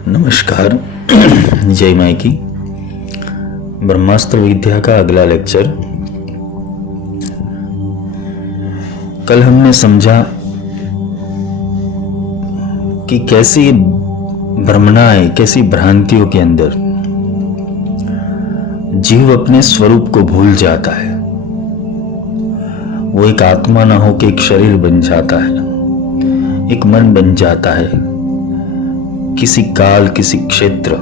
नमस्कार। जय माई की। ब्रह्मास्त्र विद्या का अगला लेक्चर। कल हमने समझा कि कैसी भ्रमणाएं, कैसी भ्रांतियों के अंदर जीव अपने स्वरूप को भूल जाता है। वो एक आत्मा ना हो के एक शरीर बन जाता है, एक मन बन जाता है। किसी काल, किसी क्षेत्र,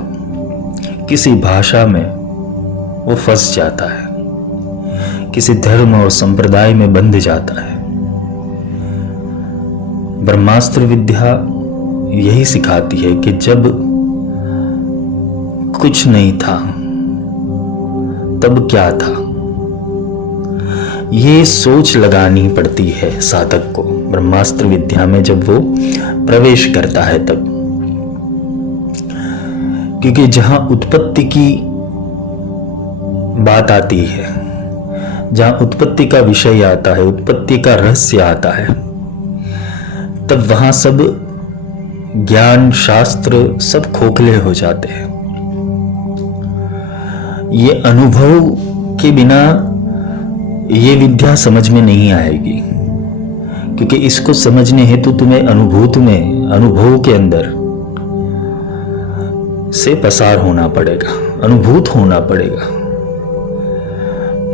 किसी भाषा में वो फंस जाता है, किसी धर्म और संप्रदाय में बंध जाता है। ब्रह्मास्त्र विद्या यही सिखाती है कि जब कुछ नहीं था तब क्या था, ये सोच लगानी पड़ती है साधक को। ब्रह्मास्त्र विद्या में जब वो प्रवेश करता है तब, क्योंकि जहां उत्पत्ति की बात आती है, जहां उत्पत्ति का विषय आता है, उत्पत्ति का रहस्य आता है, तब वहां सब ज्ञान, शास्त्र सब खोखले हो जाते हैं। ये अनुभव के बिना ये विद्या समझ में नहीं आएगी, क्योंकि इसको समझने हेतु तुम्हें अनुभव के अंदर से पसार होना पड़ेगा, अनुभूत होना पड़ेगा।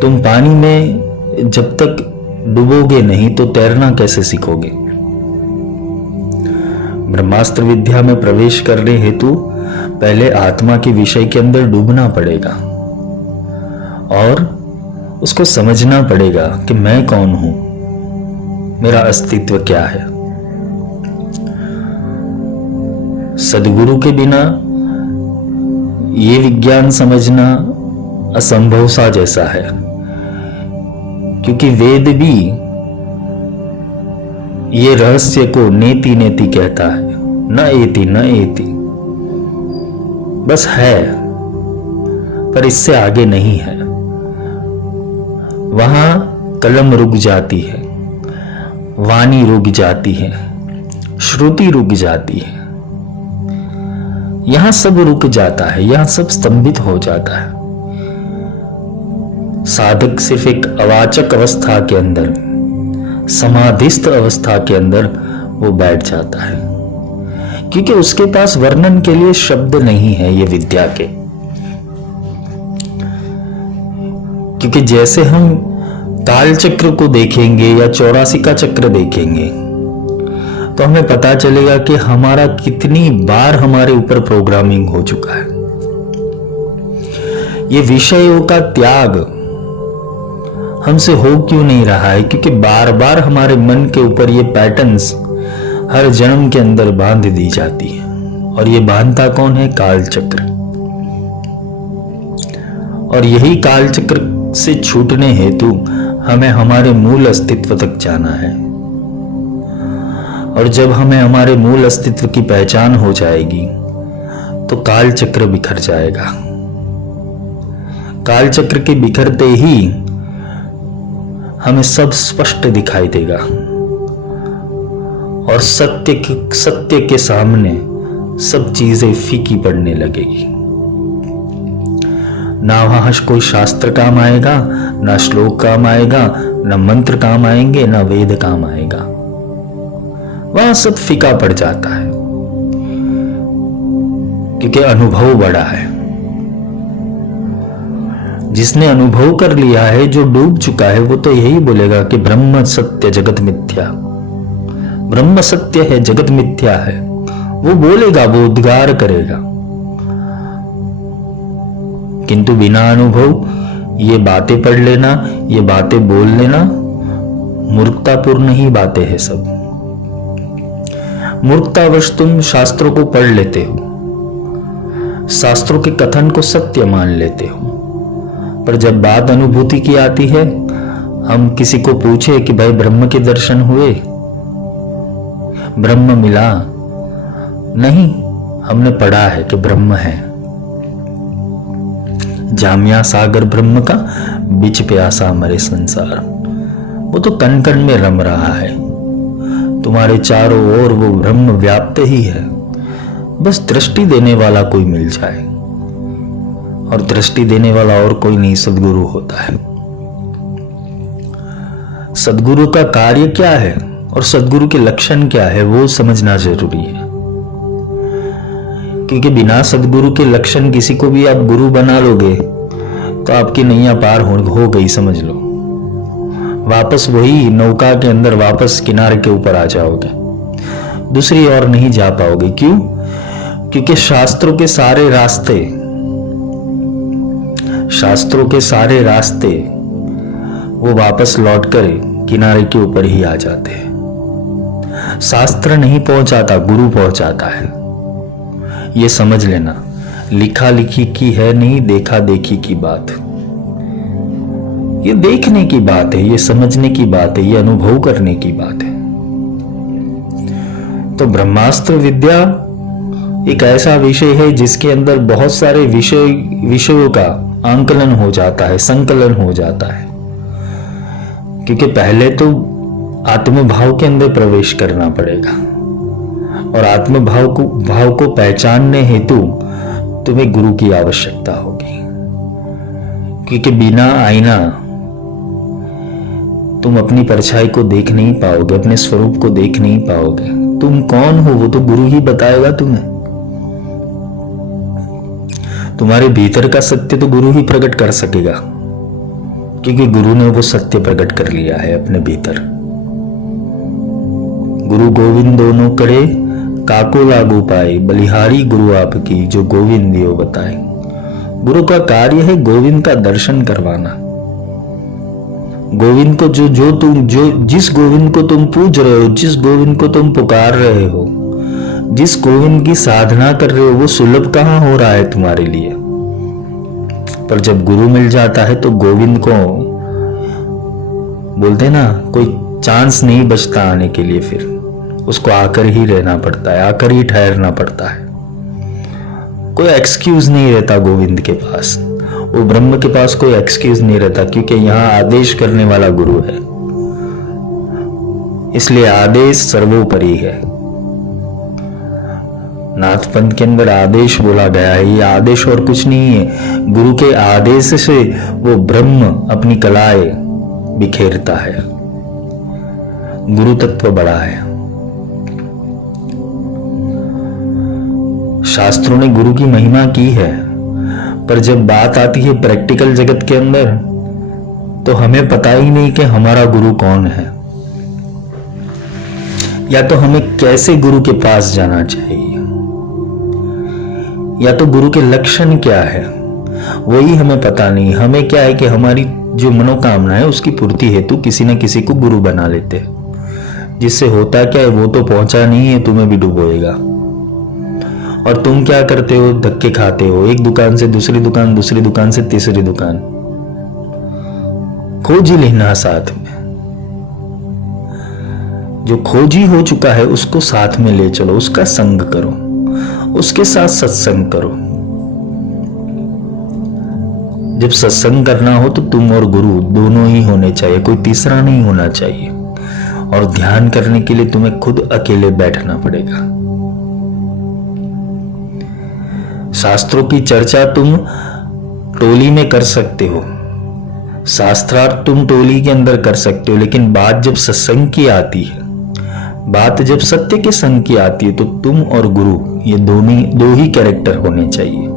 तुम पानी में जब तक डूबोगे नहीं तो तैरना कैसे सीखोगे? ब्रह्मास्त्र विद्या में प्रवेश करने हेतु पहले आत्मा के विषय के अंदर डूबना पड़ेगा और उसको समझना पड़ेगा कि मैं कौन हूं, मेरा अस्तित्व क्या है। सद्गुरु के बिना ये विज्ञान समझना असंभव सा जैसा है, क्योंकि वेद भी ये रहस्य को नेति नेति कहता है, न एति न एति, बस है पर इससे आगे नहीं है। वहां कलम रुक जाती है, वाणी रुक जाती है, श्रुति रुक जाती है, यहां सब रुक जाता है, यहां सब स्तंभित हो जाता है। साधक सिर्फ एक अवाचक अवस्था के अंदर, समाधिस्थ अवस्था के अंदर वो बैठ जाता है, क्योंकि उसके पास वर्णन के लिए शब्द नहीं है ये विद्या के। क्योंकि जैसे हम काल चक्र को देखेंगे या 84 का चक्र देखेंगे तो हमें पता चलेगा कि हमारा कितनी बार हमारे ऊपर प्रोग्रामिंग हो चुका है। ये विषयों का त्याग हमसे हो क्यों नहीं रहा है? क्योंकि बार बार हमारे मन के ऊपर ये पैटर्न्स हर जन्म के अंदर बांध दी जाती है, और ये बांधता कौन है? काल चक्र। और यही काल चक्र से छूटने हेतु हमें हमारे मूल अस्तित्व तक जाना है। और जब हमें हमारे मूल अस्तित्व की पहचान हो जाएगी तो काल चक्र बिखर जाएगा। काल चक्र के बिखरते ही हमें सब स्पष्ट दिखाई देगा, और सत्य के सामने सब चीजें फीकी पड़ने लगेगी। ना वहां कोई शास्त्र काम आएगा, ना श्लोक काम आएगा, ना मंत्र काम आएंगे, ना वेद काम आएगा। वहां सब फीका पड़ जाता है, क्योंकि अनुभव बड़ा है। जिसने अनुभव कर लिया है, जो डूब चुका है, वो तो यही बोलेगा कि ब्रह्म सत्य जगत मिथ्या, ब्रह्म सत्य है जगत मिथ्या है। वो बोलेगा, वो उद्गार करेगा। किंतु बिना अनुभव ये बातें पढ़ लेना, ये बातें बोल लेना मूर्खतापूर्ण ही बातें हैं सब। मूर्खतावश तुम शास्त्रों को पढ़ लेते हो, शास्त्रों के कथन को सत्य मान लेते हो, पर जब बात अनुभूति की आती है, हम किसी को पूछे कि भाई ब्रह्म के दर्शन हुए, ब्रह्म मिला? नहीं, हमने पढ़ा है कि ब्रह्म है। जामिया सागर ब्रह्म का, बीच प्यासा मरे संसार। वो तो कण कण में रम रहा है, तुम्हारे चारों ओर वो ब्रह्म व्याप्त ही है। बस दृष्टि देने वाला कोई मिल जाए, और दृष्टि देने वाला और कोई नहीं, सद्गुरु होता है। सद्गुरु का कार्य क्या है और सद्गुरु के लक्षण क्या है वो समझना जरूरी है, क्योंकि बिना सद्गुरु के लक्षण किसी को भी आप गुरु बना लोगे तो आपकी नैया पार हो गई, समझ लो। वापस वही नौका के अंदर वापस किनारे के ऊपर आ जाओगे, दूसरी ओर नहीं जा पाओगे। क्यों? क्योंकि शास्त्रों के सारे रास्ते वो वापस लौटकर किनारे के ऊपर ही आ जाते हैं। शास्त्र नहीं पहुंचाता, गुरु पहुंचाता है। ये समझ लेना, लिखा लिखी की है नहीं, देखा देखी की बात। ये देखने की बात है, ये समझने की बात है, ये अनुभव करने की बात है। तो ब्रह्मास्त्र विद्या एक ऐसा विषय है जिसके अंदर बहुत सारे विषयों का आंकलन हो जाता है, संकलन हो जाता है। क्योंकि पहले तो आत्मभाव के अंदर प्रवेश करना पड़ेगा, और आत्मभाव को पहचानने हेतु तुम्हें गुरु की आवश्यकता होगी। क्योंकि बिना आईना तुम अपनी परछाई को देख नहीं पाओगे, अपने स्वरूप को देख नहीं पाओगे। तुम कौन हो वो तो गुरु ही बताएगा तुम्हें। तुम्हारे भीतर का सत्य तो गुरु ही प्रकट कर सकेगा, क्योंकि गुरु ने वो सत्य प्रकट कर लिया है अपने भीतर। गुरु गोविंद दोनों करे, काको लागू पाए, बलिहारी गुरु आपकी, जो गोविंद दियो बताए। गुरु का कार्य है गोविंद का दर्शन करवाना। गोविंद को जिस गोविंद को तुम पूज रहे हो, जिस गोविंद को तुम पुकार रहे हो, जिस गोविंद की साधना कर रहे हो, वो सुलभ कहां हो रहा है तुम्हारे लिए। पर जब गुरु मिल जाता है तो गोविंद को बोलते ना, कोई चांस नहीं बचता आने के लिए, फिर उसको आकर ही रहना पड़ता है, आकर ही ठहरना पड़ता है। कोई एक्सक्यूज नहीं रहता गोविंद के पास, वो ब्रह्म के पास कोई एक्सक्यूज नहीं रहता, क्योंकि यहां आदेश करने वाला गुरु है। इसलिए आदेश सर्वोपरि है। नाथ पंथ के अंदर आदेश बोला गया है, ये आदेश और कुछ नहीं है। गुरु के आदेश से वो ब्रह्म अपनी कलाएं बिखेरता है। गुरु तत्व बड़ा है। शास्त्रों ने गुरु की महिमा की है, पर जब बात आती है प्रैक्टिकल जगत के अंदर तो हमें पता ही नहीं कि हमारा गुरु कौन है, या तो हमें कैसे गुरु के पास जाना चाहिए, या तो गुरु के लक्षण क्या है वही हमें पता नहीं। हमें क्या है कि हमारी जो मनोकामना है उसकी पूर्ति हेतु किसी न किसी को गुरु बना लेते हैं, जिससे होता क्या है, वो तो पहुंचा नहीं है, तुम्हें भी डुबोएगा। और तुम क्या करते हो, धक्के खाते हो, एक दुकान से दूसरी दुकान, दूसरी दुकान से तीसरी दुकान। खोजी लेना साथ में, जो खोजी हो चुका है उसको साथ में ले चलो, उसका संग करो, उसके साथ सत्संग करो। जब सत्संग करना हो तो तुम और गुरु दोनों ही होने चाहिए, कोई तीसरा नहीं होना चाहिए। और ध्यान करने के लिए तुम्हें खुद अकेले बैठना पड़ेगा। शास्त्रों की चर्चा तुम टोली में कर सकते हो, शास्त्रार्थ तुम टोली के अंदर कर सकते हो, लेकिन बात जब सत्संग की आती है, बात जब सत्य के संग की आती है, तो तुम और गुरु ये दो ही कैरेक्टर होने चाहिए।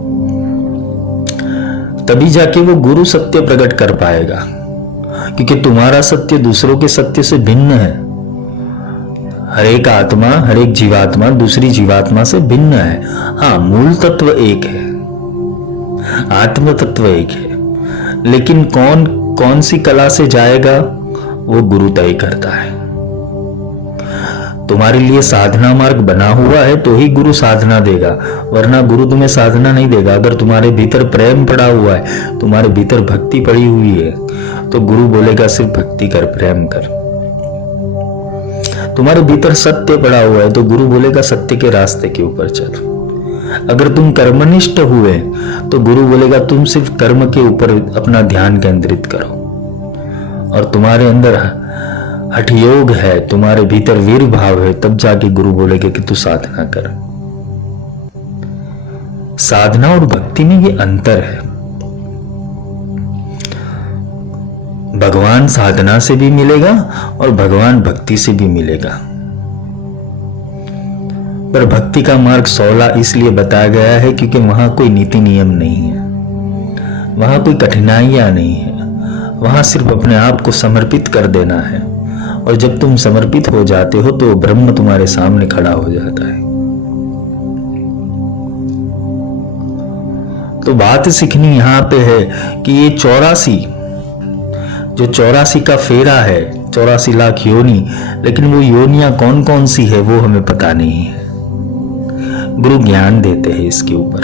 तभी जाके वो गुरु सत्य प्रकट कर पाएगा, क्योंकि तुम्हारा सत्य दूसरों के सत्य से भिन्न है। हर एक आत्मा, हर एक जीवात्मा दूसरी जीवात्मा से भिन्न है। हाँ, मूल तत्व एक है, आत्म तत्व एक है, लेकिन कौन सी कला से जाएगा वो गुरु तय करता है। तुम्हारे लिए साधना मार्ग बना हुआ है तो ही गुरु साधना देगा, वरना गुरु तुम्हें साधना नहीं देगा। अगर तुम्हारे भीतर प्रेम पड़ा हुआ है, तुम्हारे भीतर भक्ति पड़ी हुई है, तो गुरु बोलेगा सिर्फ भक्ति कर, प्रेम कर। तुम्हारे भीतर सत्य पड़ा हुआ है तो गुरु बोलेगा सत्य के रास्ते के ऊपर चल। अगर तुम कर्मनिष्ठ हुए तो गुरु बोलेगा तुम सिर्फ कर्म के ऊपर अपना ध्यान केंद्रित करो। और तुम्हारे अंदर हठ योग है, तुम्हारे भीतर वीर भाव है, तब जाके गुरु बोलेगा कि तू साधना कर। साधना और भक्ति में ये अंतर है। भगवान साधना से भी मिलेगा और भगवान भक्ति से भी मिलेगा, पर भक्ति का मार्ग सौला इसलिए बताया गया है क्योंकि वहां कोई नीति नियम नहीं है, वहां कोई कठिनाइयां नहीं है, वहां सिर्फ अपने आप को समर्पित कर देना है। और जब तुम समर्पित हो जाते हो तो ब्रह्म तुम्हारे सामने खड़ा हो जाता है। तो बात सीखनी यहां पे है कि ये 84 का फेरा है, 84 लाख योनि, लेकिन वो योनियां कौन कौन सी है वो हमें पता नहीं है। गुरु ज्ञान देते हैं इसके ऊपर।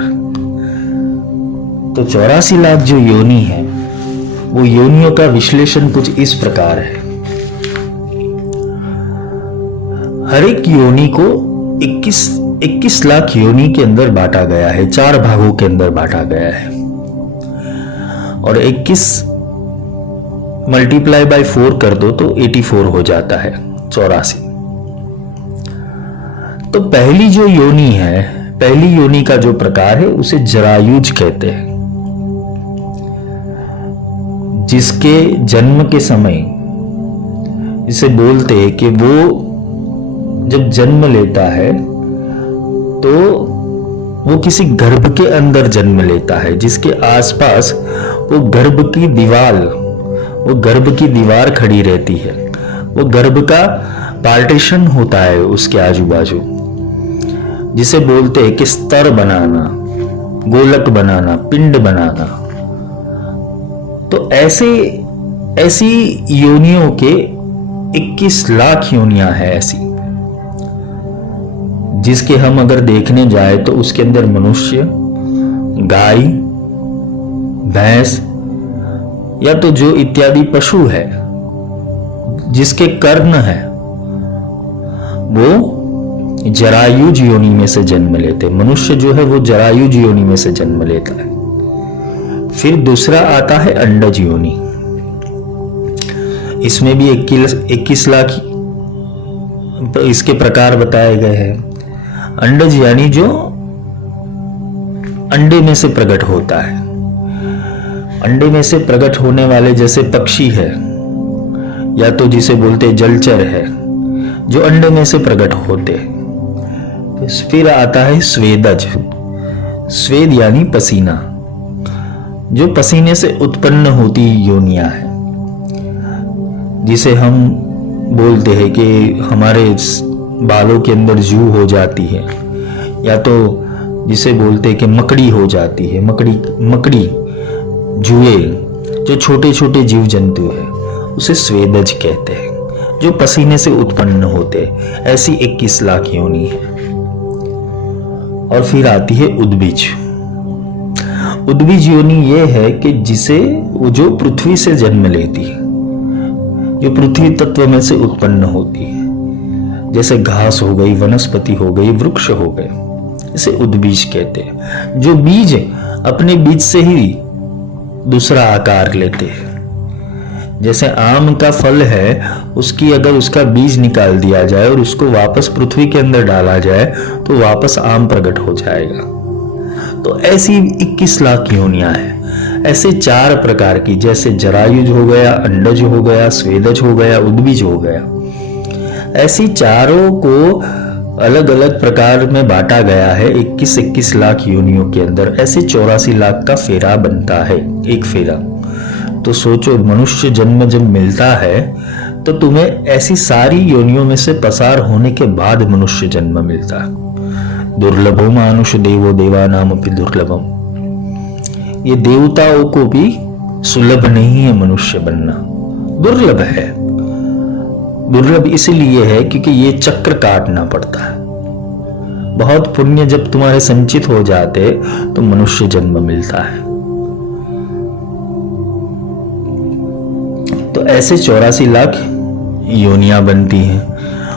तो 84 लाख जो योनि है वो योनियों का विश्लेषण कुछ इस प्रकार है। हर एक योनि को 21 लाख योनि के अंदर बांटा गया है, 4 भागों के अंदर बांटा गया है। और 21 मल्टीप्लाई बाय 4 कर दो तो 84 हो जाता है, 84। तो पहली जो योनि है, पहली योनि का जो प्रकार है उसे जरायुज कहते हैं। जिसके जन्म के समय इसे बोलते हैं कि वो जब जन्म लेता है तो वो किसी गर्भ के अंदर जन्म लेता है, जिसके आसपास वो गर्भ की दीवार खड़ी रहती है। वो गर्भ का पार्टीशन होता है उसके आजू बाजू, जिसे बोलते हैं कि स्तर बनाना, गोलक बनाना, पिंड बनाना। तो ऐसी योनियों के 21 लाख योनियां हैं ऐसी, जिसके हम अगर देखने जाए तो उसके अंदर मनुष्य, गाय, भैंस या तो जो इत्यादि पशु है जिसके कर्ण है वो जरायुज योनि में से जन्म लेते। मनुष्य जो है वो जरायुज योनि में से जन्म लेता है। फिर दूसरा आता है अंडज योनि। इसमें भी 21 लाख इसके प्रकार बताए गए हैं। अंडज यानी जो अंडे में से प्रकट होता है। अंडे में से प्रकट होने वाले जैसे पक्षी है या तो जिसे बोलते जलचर है, जो अंडे में से प्रकट होते। फिर आता है स्वेदज। स्वेद यानी पसीना, जो पसीने से उत्पन्न होती योनियां है, जिसे हम बोलते हैं कि हमारे बालों के अंदर जू हो जाती है, या तो जिसे बोलते हैं कि मकड़ी हो जाती है। मकड़ी जुए जो छोटे छोटे जीव जंतु है उसे स्वेदज कहते हैं, जो पसीने से उत्पन्न होते। ऐसी 21 लाख योनि है। और फिर आती है उद्बीज। उद्बीज योनि ये है कि जिसे जो पृथ्वी से जन्म लेती है, जो पृथ्वी तत्व में से उत्पन्न होती है, जैसे घास हो गई, वनस्पति हो गई, वृक्ष हो गए, इसे उद्बीज कहते हैं। जो बीज अपने बीज से ही दूसरा आकार लेते हैं। जैसे आम का फल है, उसकी अगर उसका बीज निकाल दिया जाए और उसको वापस पृथ्वी के अंदर डाला जाए तो वापस आम प्रकट हो जाएगा। तो ऐसी 21 लाख योनियां हैं। ऐसे 4 प्रकार की, जैसे जरायुज हो गया, अंडज हो गया, स्वेदज हो गया, उद्बीज हो गया, ऐसी चारों को अलग अलग प्रकार में बांटा गया है 21 लाख योनियों के अंदर। ऐसे 84 लाख का फेरा बनता है, एक फेरा। तो सोचो, मनुष्य जन्म जब मिलता है तो तुम्हें ऐसी सारी योनियों में से पसार होने के बाद मनुष्य जन्म मिलता है। दुर्लभो मानुष देवो देवानाम अपि दुर्लभम। ये देवताओं को भी सुलभ नहीं है मनुष्य बनना, दुर्लभ है। दुर्लभ इसलिए है क्योंकि ये चक्र काटना पड़ता है। बहुत पुण्य जब तुम्हारे संचित हो जाते तो मनुष्य जन्म मिलता है। तो ऐसे 84 लाख योनियां बनती हैं।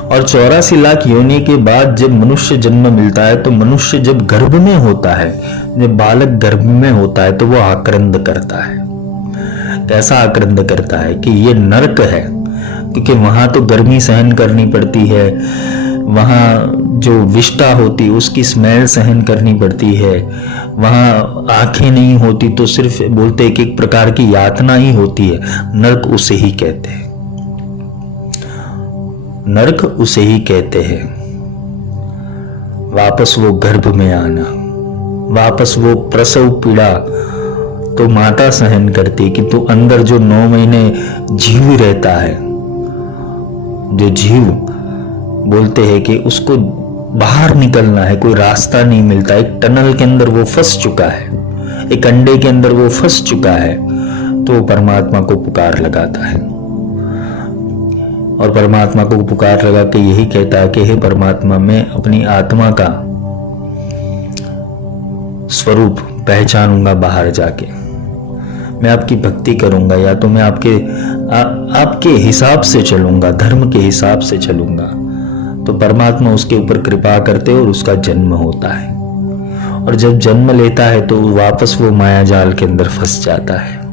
और 84 लाख योनि के बाद जब मनुष्य जन्म मिलता है तो मनुष्य जब गर्भ में होता है, जब बालक गर्भ में होता है तो वो आक्रंद करता है। कैसा आक्रंद करता है कि ये नरक है, क्योंकि वहां तो गर्मी सहन करनी पड़ती है, वहां जो विष्ठा होती उसकी स्मेल सहन करनी पड़ती है, वहां आंखें नहीं होती तो सिर्फ बोलते एक एक प्रकार की यातना ही होती है। नरक उसे ही कहते हैं, नरक उसे ही कहते हैं। वापस वो गर्भ में आना, वापस वो प्रसव पीड़ा तो माता सहन करती, कि तो अंदर जो 9 महीने जीव रहता है, जो जीव बोलते हैं कि उसको बाहर निकलना है, कोई रास्ता नहीं मिलता, एक टनल के अंदर वो फंस चुका है, एक अंडे के अंदर वो फंस चुका है, तो वो परमात्मा को पुकार लगाता है और परमात्मा को पुकार लगा के यही कहता है कि हे परमात्मा, मैं अपनी आत्मा का स्वरूप पहचानूंगा बाहर जाके, मैं आपकी भक्ति करूंगा, या तो मैं आपके हिसाब से चलूंगा, धर्म के हिसाब से चलूंगा। तो परमात्मा उसके ऊपर कृपा करते और उसका जन्म होता है, और जब जन्म लेता है तो वापस वो माया जाल के अंदर फंस जाता है।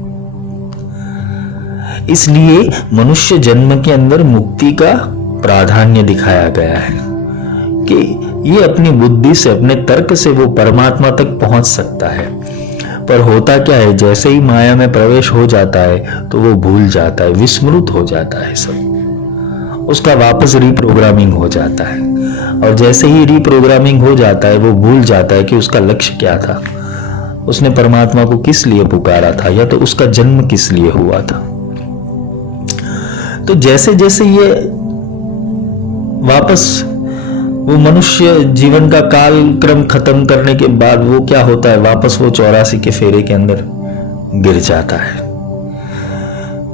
इसलिए मनुष्य जन्म के अंदर मुक्ति का प्राधान्य दिखाया गया है कि ये अपनी बुद्धि से, अपने तर्क से वो परमात्मा तक पहुंच सकता है। पर होता क्या है, जैसे ही माया में प्रवेश हो जाता है तो वो भूल जाता है, विस्मृत हो जाता है सब, उसका वापस रीप्रोग्रामिंग हो जाता है। और जैसे ही रीप्रोग्रामिंग हो जाता है वो भूल जाता है कि उसका लक्ष्य क्या था, उसने परमात्मा को किस लिए पुकारा था, या तो उसका जन्म किस लिए हुआ था। तो जैसे जैसे ये वापस वो मनुष्य जीवन का काल क्रम खत्म करने के बाद वो क्या होता है, वापस वो 84 के फेरे के अंदर गिर जाता है।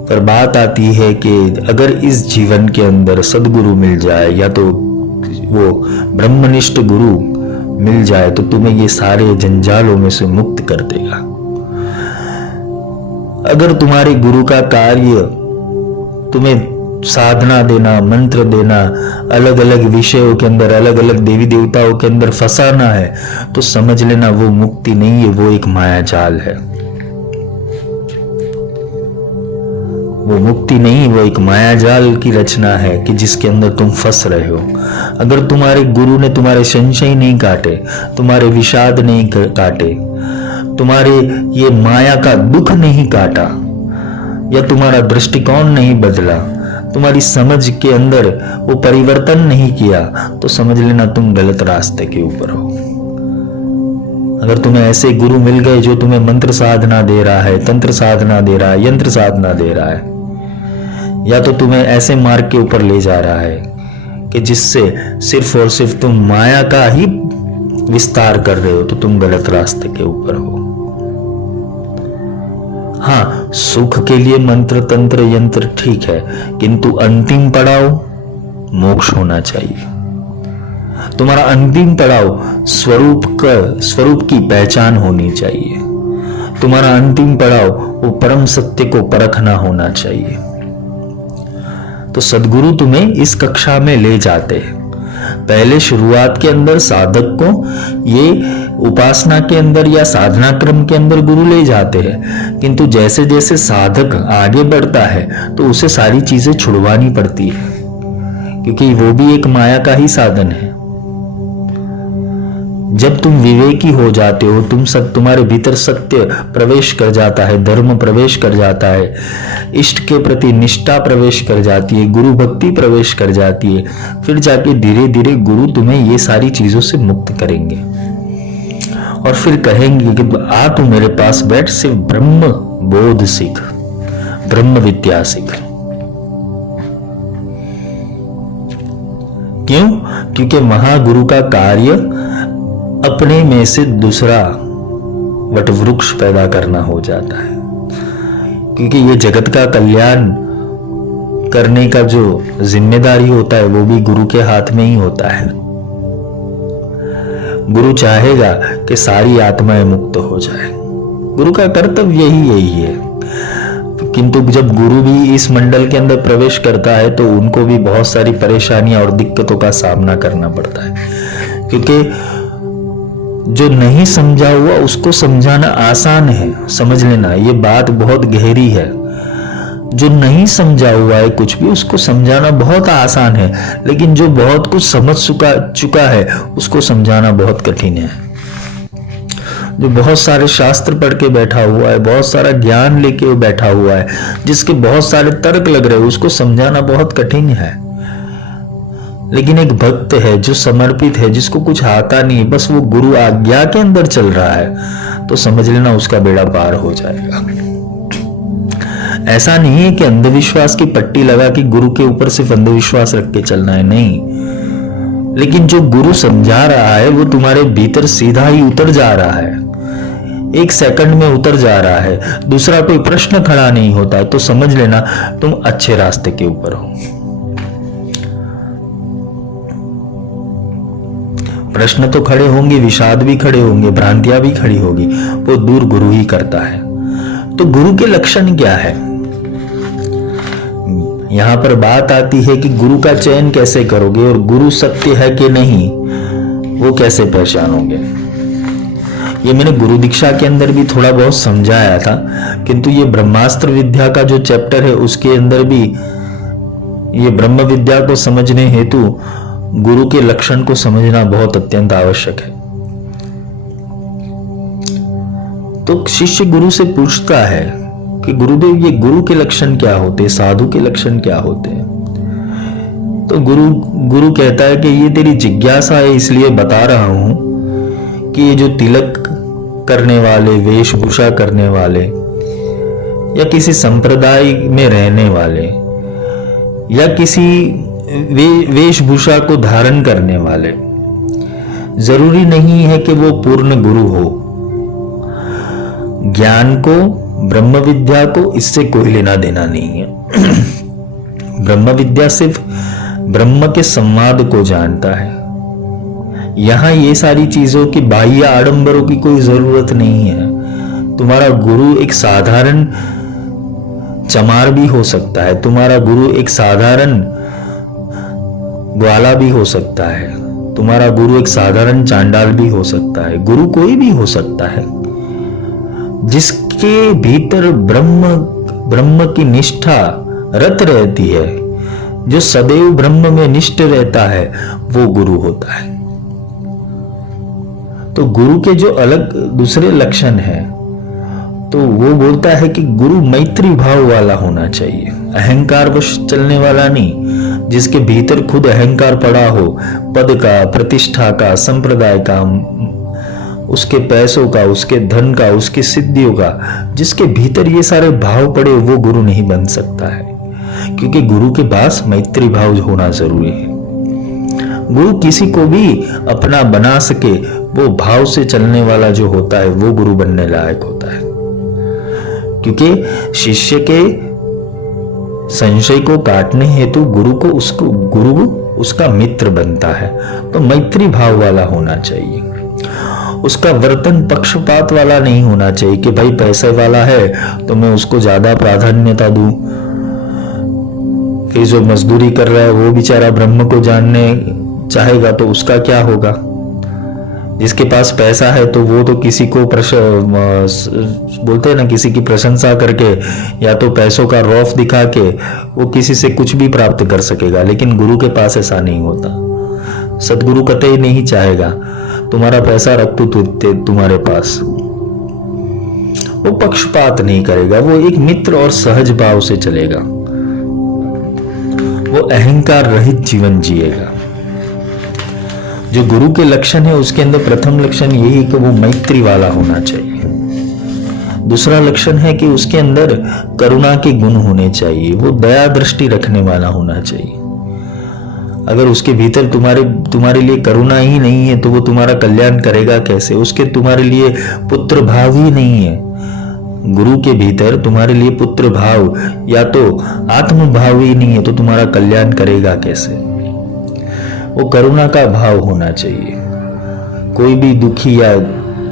पर बात आती है कि अगर इस जीवन के अंदर सदगुरु मिल जाए, या तो वो ब्रह्मनिष्ठ गुरु मिल जाए, तो तुम्हें ये सारे जंजालों में से मुक्त कर देगा। अगर तुम्हारे गुरु का कार्य तुम्हें साधना देना, मंत्र देना, अलग अलग विषयों के अंदर, अलग अलग देवी देवताओं के अंदर फंसाना है, तो समझ लेना वो मुक्ति नहीं है, वो एक माया जाल है। वो मुक्ति नहीं, वो एक माया जाल की रचना है कि जिसके अंदर तुम फंस रहे हो। अगर तुम्हारे गुरु ने तुम्हारे संशय नहीं काटे, तुम्हारे विषाद नहीं काटे, तुम्हारे ये माया का दुख नहीं काटा, या तुम्हारा दृष्टिकोण नहीं बदला, तुम्हारी समझ के अंदर वो परिवर्तन नहीं किया, तो समझ लेना तुम गलत रास्ते के ऊपर हो। अगर तुम्हें ऐसे गुरु मिल गए जो तुम्हें मंत्र साधना दे रहा है, तंत्र साधना दे रहा है, यंत्र साधना दे रहा है, या तो तुम्हें ऐसे मार्ग के ऊपर ले जा रहा है कि जिससे सिर्फ और सिर्फ तुम माया का ही विस्तार कर रहे हो, तो तुम गलत रास्ते के ऊपर हो। हाँ, सुख के लिए मंत्र तंत्र यंत्र ठीक है, किंतु अंतिम पड़ाव मोक्ष होना चाहिए। तुम्हारा अंतिम पड़ाव स्वरूप की पहचान होनी चाहिए। तुम्हारा अंतिम पड़ाव वो परम सत्य को परखना होना चाहिए। तो सदगुरु तुम्हें इस कक्षा में ले जाते हैं। पहले शुरुआत के अंदर साधक को ये उपासना के अंदर या साधना क्रम के अंदर गुरु ले जाते हैं, किंतु जैसे जैसे साधक आगे बढ़ता है तो उसे सारी चीजें छुड़वानी पड़ती है, क्योंकि वो भी एक माया का ही साधन है। जब तुम विवेकी हो जाते हो, तुम्हारे भीतर सत्य प्रवेश कर जाता है, धर्म प्रवेश कर जाता है, इष्ट के प्रति निष्ठा प्रवेश कर जाती है, गुरु भक्ति प्रवेश कर जाती है, फिर जाके धीरे धीरे गुरु तुम्हें ये सारी चीजों से मुक्त करेंगे और फिर कहेंगे कि आ तू मेरे पास बैठ, सिर्फ ब्रह्म बोध सीख, ब्रह्म विद्या सीख। क्यों? क्योंकि महागुरु का कार्य अपने में से दूसरा वटवृक्ष पैदा करना हो जाता है, क्योंकि ये जगत का कल्याण करने का जो जिम्मेदारी होता है वो भी गुरु के हाथ में ही होता है। गुरु चाहेगा कि सारी आत्माएं मुक्त हो जाए, गुरु का कर्तव्य यही है। किंतु जब गुरु भी इस मंडल के अंदर प्रवेश करता है तो उनको भी बहुत सारी परेशानियां और दिक्कतों का सामना करना पड़ता है, क्योंकि जो नहीं समझा हुआ उसको समझाना आसान है। समझ लेना, ये बात बहुत गहरी है। जो नहीं समझा हुआ है कुछ भी, उसको समझाना बहुत आसान है, लेकिन जो बहुत कुछ समझ चुका है उसको समझाना बहुत कठिन है। जो बहुत सारे शास्त्र पढ़ के बैठा हुआ है, बहुत सारा ज्ञान लेके बैठा हुआ है, जिसके बहुत सारे तर्क लग रहे हैं, उसको समझाना बहुत कठिन है। लेकिन एक भक्त है जो समर्पित है, जिसको कुछ आता नहीं, बस वो गुरु आज्ञा के अंदर चल रहा है, तो समझ लेना उसका बेड़ा पार हो जाएगा। ऐसा नहीं है कि अंधविश्वास की पट्टी लगा कि गुरु के ऊपर सिर्फ अंधविश्वास रख के चलना है, नहीं। लेकिन जो गुरु समझा रहा है वो तुम्हारे भीतर सीधा ही उतर जा रहा है, 1 सेकंड में उतर जा रहा है, दूसरा कोई प्रश्न खड़ा नहीं होता, तो समझ लेना तुम अच्छे रास्ते के ऊपर हो। प्रश्न तो खड़े होंगे, विषाद भी खड़े होंगे, भ्रांतियां भी खड़ी होगी, वो दूर गुरु ही करता है। तो गुरु के लक्षण क्या है? यहां पर बात आती है कि गुरु का चयन कैसे करोगे और गुरु सत्य है कि नहीं वो कैसे पहचानोगे। ये मैंने गुरु दीक्षा के अंदर भी थोड़ा बहुत समझाया था, किंतु ये ब्रह्मास्त्र विद्या का जो चैप्टर है उसके अंदर भी ये ब्रह्म विद्या को समझने हेतु गुरु के लक्षण को समझना बहुत अत्यंत आवश्यक है। तो शिष्य गुरु से पूछता है कि गुरुदेव ये गुरु के लक्षण क्या होते हैं, साधु के लक्षण क्या होते हैं? तो गुरु कहता है कि ये तेरी जिज्ञासा है इसलिए बता रहा हूं कि ये जो तिलक करने वाले, वेशभूषा करने वाले, या किसी संप्रदाय में रहने वाले, या किसी वेशभूषा को धारण करने वाले, जरूरी नहीं है कि वो पूर्ण गुरु हो। ज्ञान को, ब्रह्म विद्या को इससे कोई लेना देना नहीं है। ब्रह्म विद्या सिर्फ ब्रह्म के संवाद को जानता है। यहां ये सारी चीजों की बाह्य आडंबरों की कोई जरूरत नहीं है। तुम्हारा गुरु एक साधारण चमार भी हो सकता है, तुम्हारा गुरु एक साधारण ग्वाला भी हो सकता है, तुम्हारा गुरु एक साधारण चांडाल भी हो सकता है। गुरु कोई भी हो सकता है, जिसके भीतर ब्रह्म की निष्ठा रत रहती है, जो सदैव ब्रह्म में निष्ठ रहता है, वो गुरु होता है। तो गुरु के जो अलग दूसरे लक्षण हैं, तो वो बोलता है कि गुरु मैत्री भाव वाला होना चाहिए, अहंकार वश चलने वाला नहीं, जिसके भीतर खुद अहंकार पड़ा हो, पद का, प्रतिष्ठा का, संप्रदाय का, उसके पैसों का, उसके धन का, उसकी सिद्धियों का, जिसके भीतर ये सारे भाव पड़े, वो गुरु नहीं बन सकता है। क्योंकि गुरु के पास मैत्री भाव होना जरूरी है। गुरु किसी को भी अपना बना सके, वो भाव से चलने वाला जो होता है वो गुरु बनने लायक होता है। क्योंकि शिष्य के संशय को काटने हेतु गुरु उसका मित्र बनता है, तो मैत्री भाव वाला होना चाहिए। उसका वर्तन पक्षपात वाला नहीं होना चाहिए कि भाई पैसे वाला है तो मैं उसको ज्यादा प्राधान्यता दूं, फिर जो मजदूरी कर रहा है वो बेचारा ब्रह्म को जानने चाहेगा तो उसका क्या होगा। जिसके पास पैसा है तो वो तो किसी को बोलते हैं ना, किसी की प्रशंसा करके या तो पैसों का रौफ दिखा के वो किसी से कुछ भी प्राप्त कर सकेगा। लेकिन गुरु के पास ऐसा नहीं होता। सदगुरु कतई नहीं चाहेगा तुम्हारा पैसा रख तू तुम्हारे पास, वो पक्षपात नहीं करेगा, वो एक मित्र और सहज भाव से चलेगा, वो अहंकार रहित जीवन जिएगा। जो गुरु के लक्षण है उसके अंदर प्रथम लक्षण यही है कि वो मैत्री वाला होना चाहिए। दूसरा लक्षण है कि उसके अंदर करुणा के गुण होने चाहिए, वो दया दृष्टि रखने वाला होना चाहिए। अगर उसके भीतर तुम्हारे लिए करुणा ही नहीं है तो वो तुम्हारा कल्याण करेगा कैसे? उसके तुम्हारे लिए पुत्र भाव ही नहीं है। गुरु के भीतर तुम्हारे लिए पुत्र भाव या तो आत्म भाव ही नहीं है तो तुम्हारा कल्याण करेगा कैसे? वो करुणा का भाव होना चाहिए। कोई भी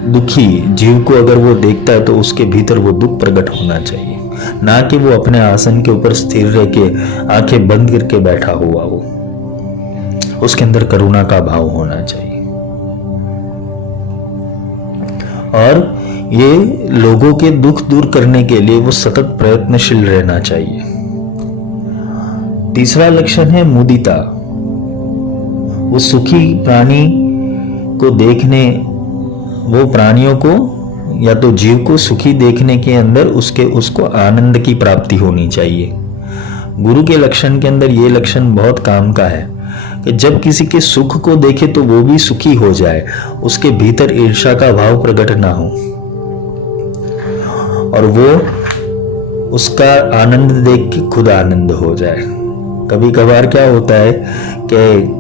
दुखी जीव को अगर वो देखता है तो उसके भीतर वो दुख प्रकट होना चाहिए, ना कि वो अपने आसन के ऊपर स्थिर रह के आंखें बंद करके बैठा हुआ हो। उसके अंदर करुणा का भाव होना चाहिए और ये लोगों के दुख दूर करने के लिए वो सतत प्रयत्नशील रहना चाहिए। तीसरा लक्षण है मुदिता। वो सुखी प्राणी को देखने, वो प्राणियों को या तो जीव को सुखी देखने के अंदर उसको आनंद की प्राप्ति होनी चाहिए। गुरु के लक्षण के अंदर ये लक्षण बहुत काम का है कि जब किसी के सुख को देखे तो वो भी सुखी हो जाए, उसके भीतर ईर्ष्या का भाव प्रकट ना हो और वो उसका आनंद देख के खुद आनंद हो जाए। कभी कभार क्या होता है कि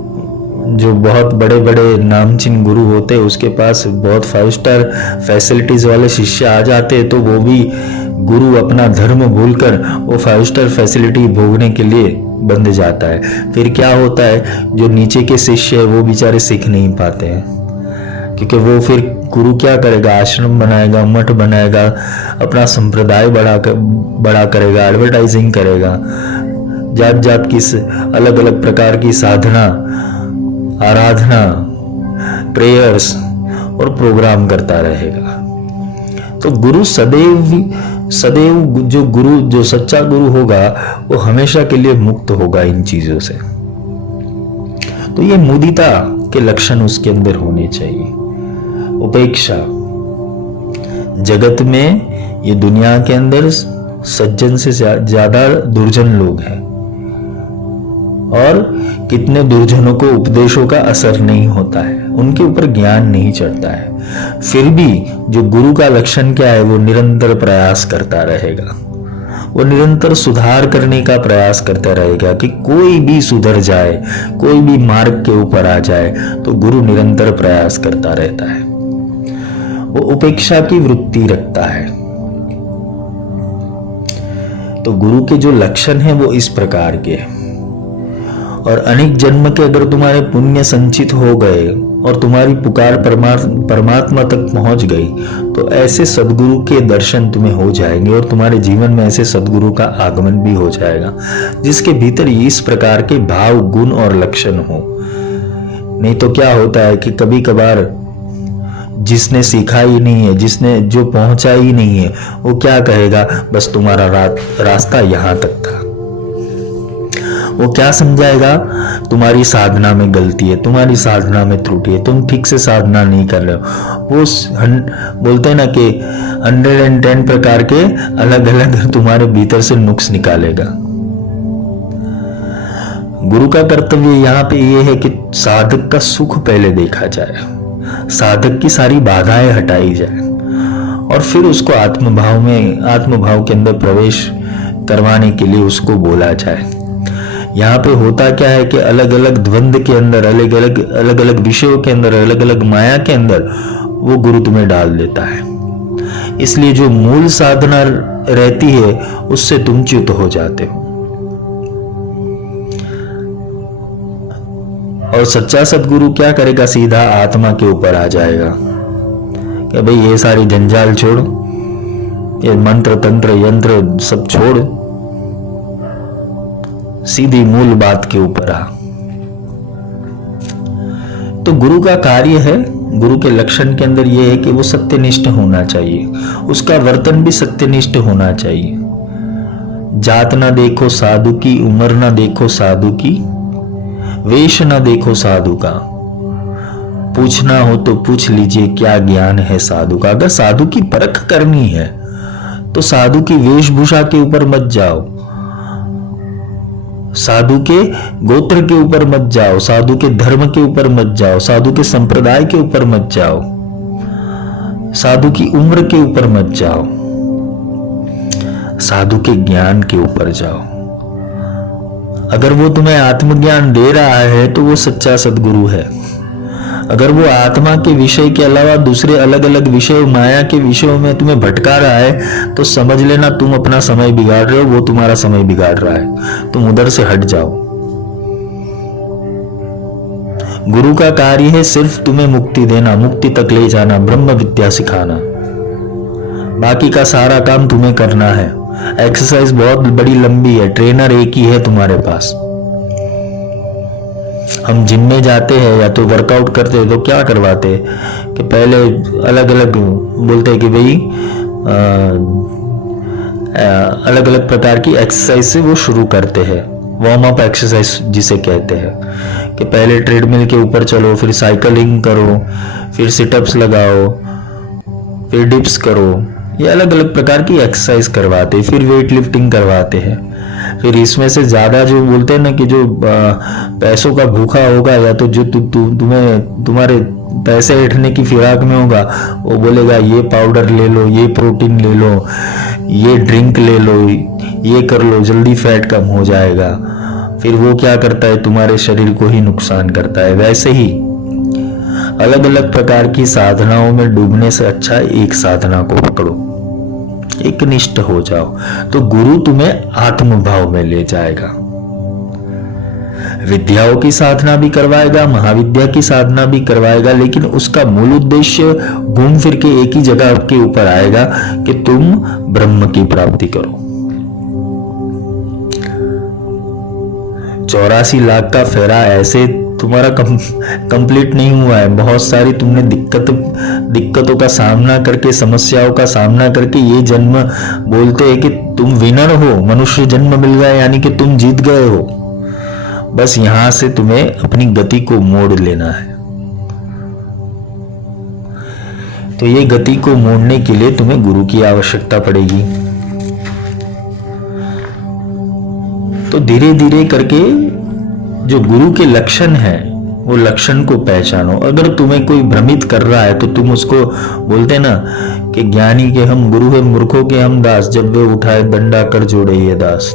जो बहुत बड़े बड़े नामचीन गुरु होते हैं उसके पास बहुत 5 स्टार फैसिलिटीज वाले शिष्य आ जाते हैं, तो वो भी गुरु अपना धर्म भूलकर वो 5 स्टार फैसिलिटी भोगने के लिए बंध जाता है। फिर क्या होता है, जो नीचे के शिष्य है वो बेचारे सीख नहीं पाते हैं, क्योंकि वो फिर गुरु क्या करेगा, आश्रम बनाएगा, मठ बनाएगा, अपना संप्रदाय बड़ा करेगा, एडवर्टाइजिंग करेगा, जात जात की अलग अलग प्रकार की साधना, आराधना, प्रेयर्स और प्रोग्राम करता रहेगा। तो गुरु सदैव जो सच्चा गुरु होगा वो हमेशा के लिए मुक्त होगा इन चीजों से। तो ये मुदिता के लक्षण उसके अंदर होने चाहिए। उपेक्षा, जगत में ये दुनिया के अंदर सज्जन से ज्यादा दुर्जन लोग हैं और कितने दुर्जनों को उपदेशों का असर नहीं होता है, उनके ऊपर ज्ञान नहीं चढ़ता है, फिर भी जो गुरु का लक्षण क्या है, वो निरंतर प्रयास करता रहेगा, वो निरंतर सुधार करने का प्रयास करता रहेगा कि कोई भी सुधर जाए, कोई भी मार्ग के ऊपर आ जाए। तो गुरु निरंतर प्रयास करता रहता है, वो उपेक्षा की वृत्ति रखता है। तो गुरु के जो लक्षण है वो इस प्रकार के हैं। और अनेक जन्म के अगर तुम्हारे पुण्य संचित हो गए और तुम्हारी पुकार परमात्मा तक पहुंच गई, तो ऐसे सदगुरु के दर्शन तुम्हें हो जाएंगे और तुम्हारे जीवन में ऐसे सदगुरु का आगमन भी हो जाएगा जिसके भीतर इस प्रकार के भाव, गुण और लक्षण हो। नहीं तो क्या होता है कि कभी कभार जिसने सीखा ही नहीं है, जिसने जो पहुंचा ही नहीं है, वो क्या कहेगा, बस तुम्हारा रास्ता यहां तक था। वो क्या समझाएगा, तुम्हारी साधना में गलती है, तुम्हारी साधना में त्रुटि है, तुम ठीक से साधना नहीं कर रहे हो। वो बोलते हैं ना कि 110 प्रकार के अलग अलग तुम्हारे भीतर से नुक्स निकालेगा। गुरु का कर्तव्य यहाँ पे ये है कि साधक का सुख पहले देखा जाए, साधक की सारी बाधाएं हटाई जाए और फिर उसको आत्मभाव के अंदर प्रवेश करवाने के लिए उसको बोला जाए। यहाँ पे होता क्या है कि अलग अलग द्वंद के अंदर, अलग अलग विषयों के अंदर, अलग अलग माया के अंदर वो गुरु तुम्हें डाल देता है। इसलिए जो मूल साधना रहती है उससे तुम च्युत हो जाते हो। और सच्चा सदगुरु क्या करेगा, सीधा आत्मा के ऊपर आ जाएगा कि भाई ये सारी जंजाल छोड़, ये मंत्र तंत्र यंत्र सब छोड़, सीधी मूल बात के ऊपर आ। तो गुरु का कार्य है, गुरु के लक्षण के अंदर यह है कि वो सत्यनिष्ठ होना चाहिए, उसका वर्तन भी सत्यनिष्ठ होना चाहिए। जात ना देखो साधु की, उम्र ना देखो साधु की, वेश ना देखो साधु का, पूछना हो तो पूछ लीजिए क्या ज्ञान है साधु का। अगर साधु की परख करनी है तो साधु की वेशभूषा के ऊपर मत जाओ, साधु के गोत्र के ऊपर मत जाओ, साधु के धर्म के ऊपर मत जाओ, साधु के संप्रदाय के ऊपर मत जाओ, साधु की उम्र के ऊपर मत जाओ, साधु के ज्ञान के ऊपर जाओ। अगर वो तुम्हें आत्मज्ञान दे रहा है तो वो सच्चा सदगुरु है। अगर वो आत्मा के विषय के अलावा दूसरे अलग अलग विषय, माया के विषयों में तुम्हें भटका रहा है तो समझ लेना तुम अपना समय बिगाड़ रहे हो, वो तुम्हारा समय बिगाड़ रहा है। तुम उधर से हट जाओ। गुरु का कार्य है सिर्फ तुम्हें मुक्ति देना, मुक्ति तक ले जाना, ब्रह्म विद्या सिखाना। बाकी का सारा काम तुम्हें करना है। एक्सरसाइज बहुत बड़ी लंबी है, ट्रेनर एक ही है तुम्हारे पास। हम जिम में जाते हैं या तो वर्कआउट करते हैं तो क्या करवाते हैं कि पहले अलग अलग बोलते हैं कि भाई अलग अलग प्रकार की एक्सरसाइज से वो शुरू करते हैं, वार्म अप एक्सरसाइज जिसे कहते हैं कि पहले ट्रेडमिल के ऊपर चलो, फिर साइकिलिंग करो, फिर सिटअप्स लगाओ, फिर डिप्स करो, ये अलग अलग प्रकार की एक्सरसाइज करवाते हैं, फिर वेट लिफ्टिंग करवाते हैं। फिर इसमें से ज्यादा जो बोलते हैं ना कि जो पैसों का भूखा होगा या तो जो तुम्हें तुम्हारे पैसे ऐंठने की फिराक में होगा, वो बोलेगा ये पाउडर ले लो, ये प्रोटीन ले लो, ये ड्रिंक ले लो, ये कर लो, जल्दी फैट कम हो जाएगा। फिर वो क्या करता है, तुम्हारे शरीर को ही नुकसान करता है। वैसे ही अलग अलग प्रकार की साधनाओं में डूबने से अच्छा एक साधना को पकड़ो, एक निष्ठ हो जाओ, तो गुरु तुम्हें आत्म भाव में ले जाएगा। विद्याओं की साधना भी करवाएगा, महाविद्या की साधना भी करवाएगा, लेकिन उसका मूल उद्देश्य घूम फिर के एक ही जगह के ऊपर आएगा कि तुम ब्रह्म की प्राप्ति करो। 84 लाख का फेरा ऐसे तुम्हारा कंप्लीट नहीं हुआ है। बहुत सारी तुमने दिक्कतों का सामना करके, समस्याओं का सामना करके ये जन्म बोलते हैं कि तुम विनर हो, मनुष्य जन्म मिल गया यानी कि तुम जीत गए हो। बस यहां से तुम्हें अपनी गति को मोड़ लेना है। तो ये गति को मोड़ने के लिए तुम्हें गुरु की आवश्यकता पड़ेगी। तो धीरे धीरे करके जो गुरु के लक्षण है वो लक्षण को पहचानो। अगर तुम्हें कोई भ्रमित कर रहा है तो तुम उसको बोलते ना कि ज्ञानी के हम गुरु है, मूर्खों के हम दास, जब वे उठाए डंडा कर जोड़े ये दास।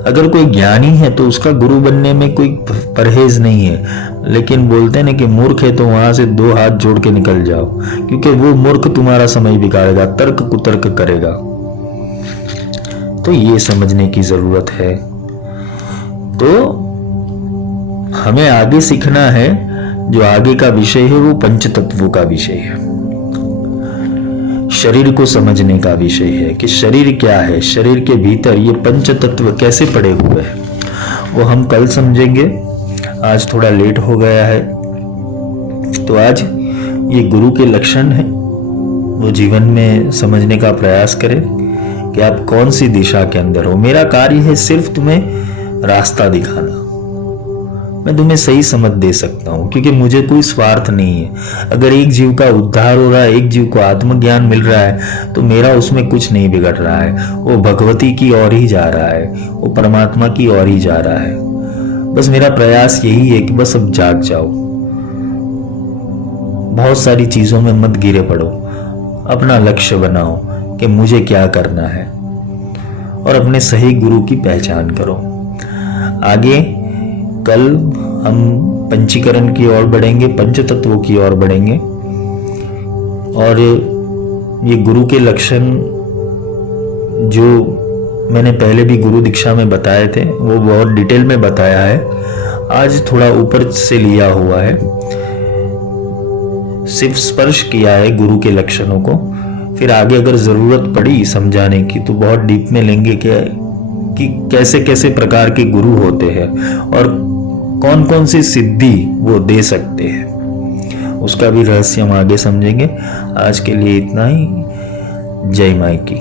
अगर कोई ज्ञानी है तो उसका गुरु बनने में कोई परहेज नहीं है, लेकिन बोलते हैं ना कि मूर्ख है तो वहां से 2 हाथ जोड़ के निकल जाओ, क्योंकि वो मूर्ख तुम्हारा समय बिगाड़ेगा, तर्क कुतर्क करेगा। तो ये समझने की जरूरत है। तो हमें आगे सीखना है, जो आगे का विषय है वो पंच तत्वों का विषय है, शरीर को समझने का विषय है कि शरीर क्या है, शरीर के भीतर ये पंच तत्व कैसे पड़े हुए हैं, वो हम कल समझेंगे। आज थोड़ा लेट हो गया है, तो आज ये गुरु के लक्षण है वो जीवन में समझने का प्रयास करें कि आप कौन सी दिशा के अंदर हो। मेरा कार्य है सिर्फ तुम्हें रास्ता दिखाना, मैं तुम्हें सही समझ दे सकता हूं, क्योंकि मुझे कोई स्वार्थ नहीं है। अगर एक जीव का उद्धार हो रहा है, एक जीव को आत्मज्ञान मिल रहा है, तो मेरा उसमें कुछ नहीं बिगड़ रहा है। वो भगवती की ओर ही जा रहा है, वो परमात्मा की ओर ही जा रहा है। बस मेरा प्रयास यही है कि बस अब जाग जाओ, बहुत सारी चीजों में मत गिरे पड़ो, अपना लक्ष्य बनाओ कि मुझे क्या करना है और अपने सही गुरु की पहचान करो। आगे कल हम पंचीकरण की ओर बढ़ेंगे, पंच तत्वों की ओर बढ़ेंगे, और ये गुरु के लक्षण जो मैंने पहले भी गुरु दीक्षा में बताए थे वो बहुत डिटेल में बताया है। आज थोड़ा ऊपर से लिया हुआ है, सिर्फ स्पर्श किया है गुरु के लक्षणों को। फिर आगे अगर जरूरत पड़ी समझाने की तो बहुत डीप में लेंगे कि कैसे कैसे प्रकार के गुरु होते हैं और कौन कौन सी सिद्धि वो दे सकते हैं, उसका भी रहस्य हम आगे समझेंगे। आज के लिए इतना ही। जय माई की।